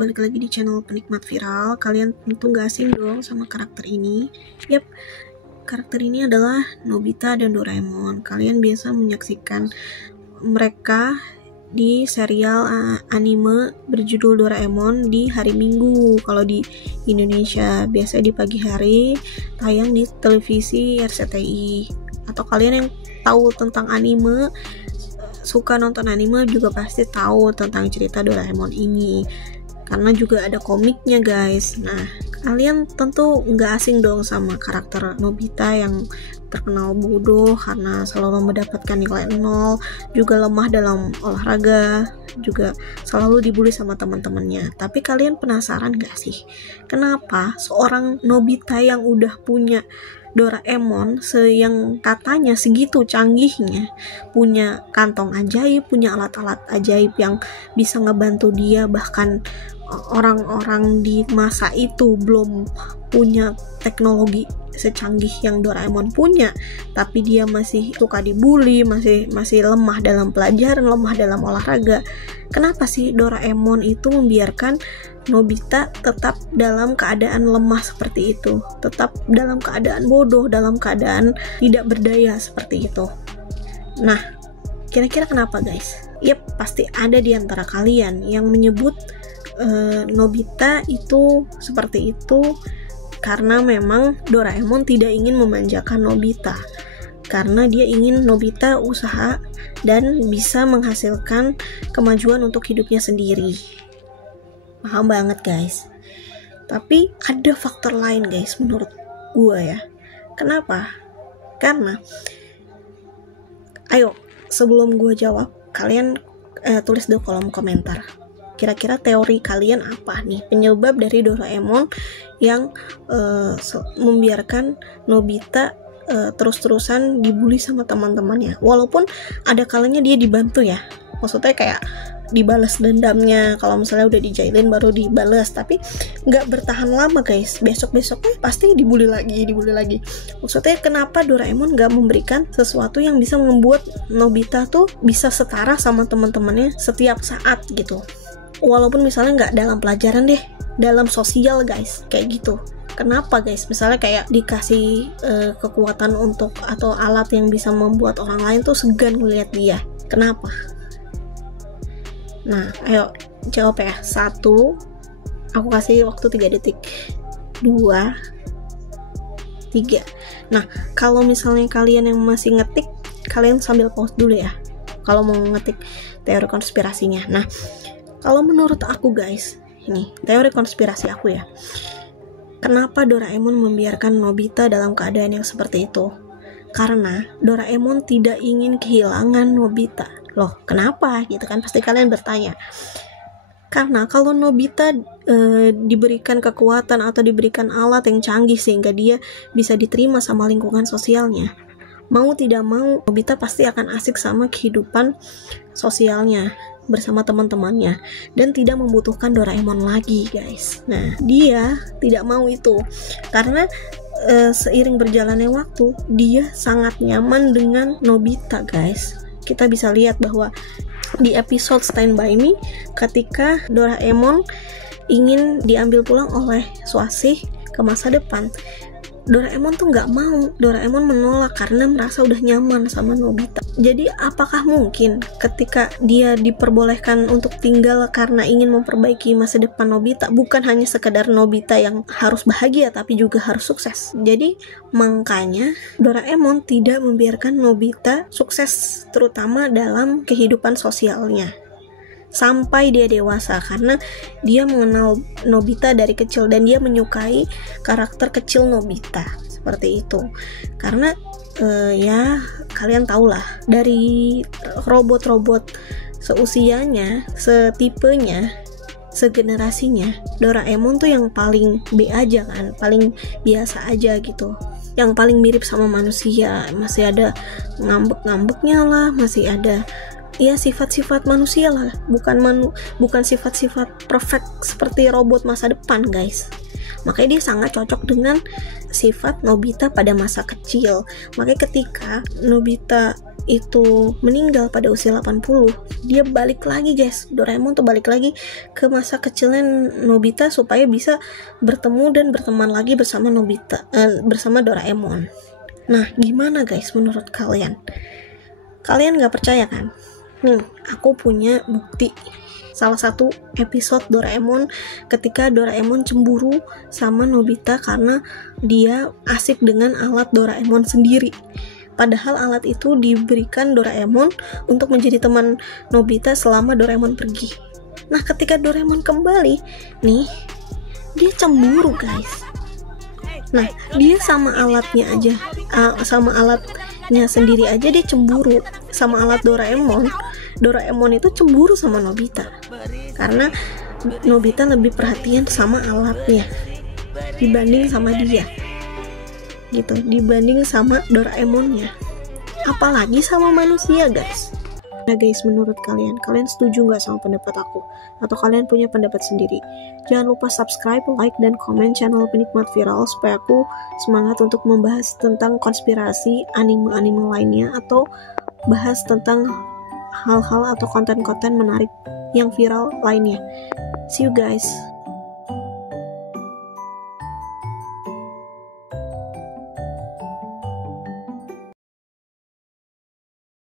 balik lagi di channel Penikmat Viral. Kalian tentu gak asing dong sama karakter ini. Yap, karakter ini adalah Nobita dan Doraemon. Kalian biasa menyaksikan mereka di serial anime berjudul Doraemon di hari Minggu. Kalau di Indonesia biasanya di pagi hari, tayang di televisi RCTI. Atau kalian yang tahu tentang anime, suka nonton anime juga pasti tahu tentang cerita Doraemon ini, karena juga ada komiknya guys. Nah, kalian tentu nggak asing dong sama karakter Nobita yang terkenal bodoh karena selalu mendapatkan nilai 0, juga lemah dalam olahraga, juga selalu dibully sama teman-temannya. Tapi kalian penasaran gak sih, kenapa seorang Nobita yang udah punya Doraemon yang katanya segitu canggihnya, punya kantong ajaib, punya alat-alat ajaib yang bisa ngebantu dia, bahkan orang-orang di masa itu belum punya teknologi secanggih yang Doraemon punya, tapi dia masih suka dibully, masih lemah dalam pelajaran, lemah dalam olahraga. Kenapa sih Doraemon itu membiarkan Nobita tetap dalam keadaan lemah seperti itu, tetap dalam keadaan bodoh, dalam keadaan tidak berdaya seperti itu? Nah, kira-kira kenapa guys? Yap, pasti ada di antara kalian yang menyebut Nobita itu seperti itu karena memang Doraemon tidak ingin memanjakan Nobita, karena dia ingin Nobita usaha dan bisa menghasilkan kemajuan untuk hidupnya sendiri. Paham banget guys. Tapi ada faktor lain guys menurut gue ya. Kenapa? Karena ayo sebelum gue jawab, kalian tulis di kolom komentar. Kira-kira teori kalian apa nih penyebab dari Doraemon yang membiarkan Nobita terus-terusan dibully sama teman-temannya, walaupun ada kalanya dia dibantu ya, maksudnya kayak dibalas dendamnya, kalau misalnya udah dijailin baru dibalas, tapi nggak bertahan lama guys, besok-besoknya pasti dibully lagi. Maksudnya kenapa Doraemon nggak memberikan sesuatu yang bisa membuat Nobita tuh bisa setara sama teman-temannya setiap saat gitu, walaupun misalnya nggak dalam pelajaran deh, dalam sosial guys, kayak gitu. Kenapa guys? Misalnya kayak dikasih kekuatan untuk atau alat yang bisa membuat orang lain tuh segan melihat dia. Kenapa? Nah, ayo jawab ya. 1, aku kasih waktu 3 detik. 2, 3. Nah, kalau misalnya kalian yang masih ngetik, kalian sambil pause dulu ya kalau mau ngetik teori konspirasinya. Nah, kalau menurut aku guys, ini teori konspirasi aku ya. Kenapa Doraemon membiarkan Nobita dalam keadaan yang seperti itu? Karena Doraemon tidak ingin kehilangan Nobita. Loh, kenapa? Gitu kan pasti kalian bertanya. Karena kalau Nobita diberikan kekuatan atau diberikan alat yang canggih sehingga dia bisa diterima sama lingkungan sosialnya, mau tidak mau Nobita pasti akan asik sama kehidupan sosialnya bersama teman-temannya dan tidak membutuhkan Doraemon lagi guys. Nah, dia tidak mau itu karena seiring berjalannya waktu dia sangat nyaman dengan Nobita guys. Kita bisa lihat bahwa di episode Stand By Me, ketika Doraemon ingin diambil pulang oleh Swasih ke masa depan, Doraemon tuh nggak mau. Doraemon menolak karena merasa udah nyaman sama Nobita. Jadi apakah mungkin ketika dia diperbolehkan untuk tinggal karena ingin memperbaiki masa depan Nobita, bukan hanya sekedar Nobita yang harus bahagia tapi juga harus sukses. Jadi makanya Doraemon tidak membiarkan Nobita sukses, terutama dalam kehidupan sosialnya sampai dia dewasa, karena dia mengenal Nobita dari kecil dan dia menyukai karakter kecil Nobita seperti itu. Karena ya kalian tahulah dari robot-robot seusianya, setipenya, segenerasinya, Doraemon tuh yang paling B aja kan, paling biasa aja gitu, yang paling mirip sama manusia, masih ada ngambek-ngambeknya lah, masih ada ya sifat-sifat manusia lah, bukan sifat-sifat perfect seperti robot masa depan guys. Makanya dia sangat cocok dengan sifat Nobita pada masa kecil. Makanya ketika Nobita itu meninggal pada usia 80, dia balik lagi guys. Doraemon tuh balik lagi ke masa kecilnya Nobita supaya bisa bertemu dan berteman lagi bersama bersama Doraemon. Nah, gimana guys menurut kalian? Kalian gak percaya kan? Nih, aku punya bukti. Salah satu episode Doraemon ketika Doraemon cemburu sama Nobita karena dia asik dengan alat Doraemon sendiri. Padahal alat itu diberikan Doraemon untuk menjadi teman Nobita selama Doraemon pergi. Nah, ketika Doraemon kembali, nih, dia cemburu guys. Nah, dia sama alatnya aja, sama alatnya sendiri aja dia cemburu. Sama alat Doraemon itu cemburu sama Nobita karena Nobita lebih perhatian sama alatnya dibanding sama dia gitu, dibanding sama Doraemonnya, apalagi sama manusia guys. Nah guys, menurut kalian setuju nggak sama pendapat aku? Atau kalian punya pendapat sendiri? Jangan lupa subscribe, like, dan komen channel Penikmat Viral supaya aku semangat untuk membahas tentang konspirasi anime-anime lainnya atau bahas tentang hal-hal atau konten-konten menarik yang viral lainnya. See you guys.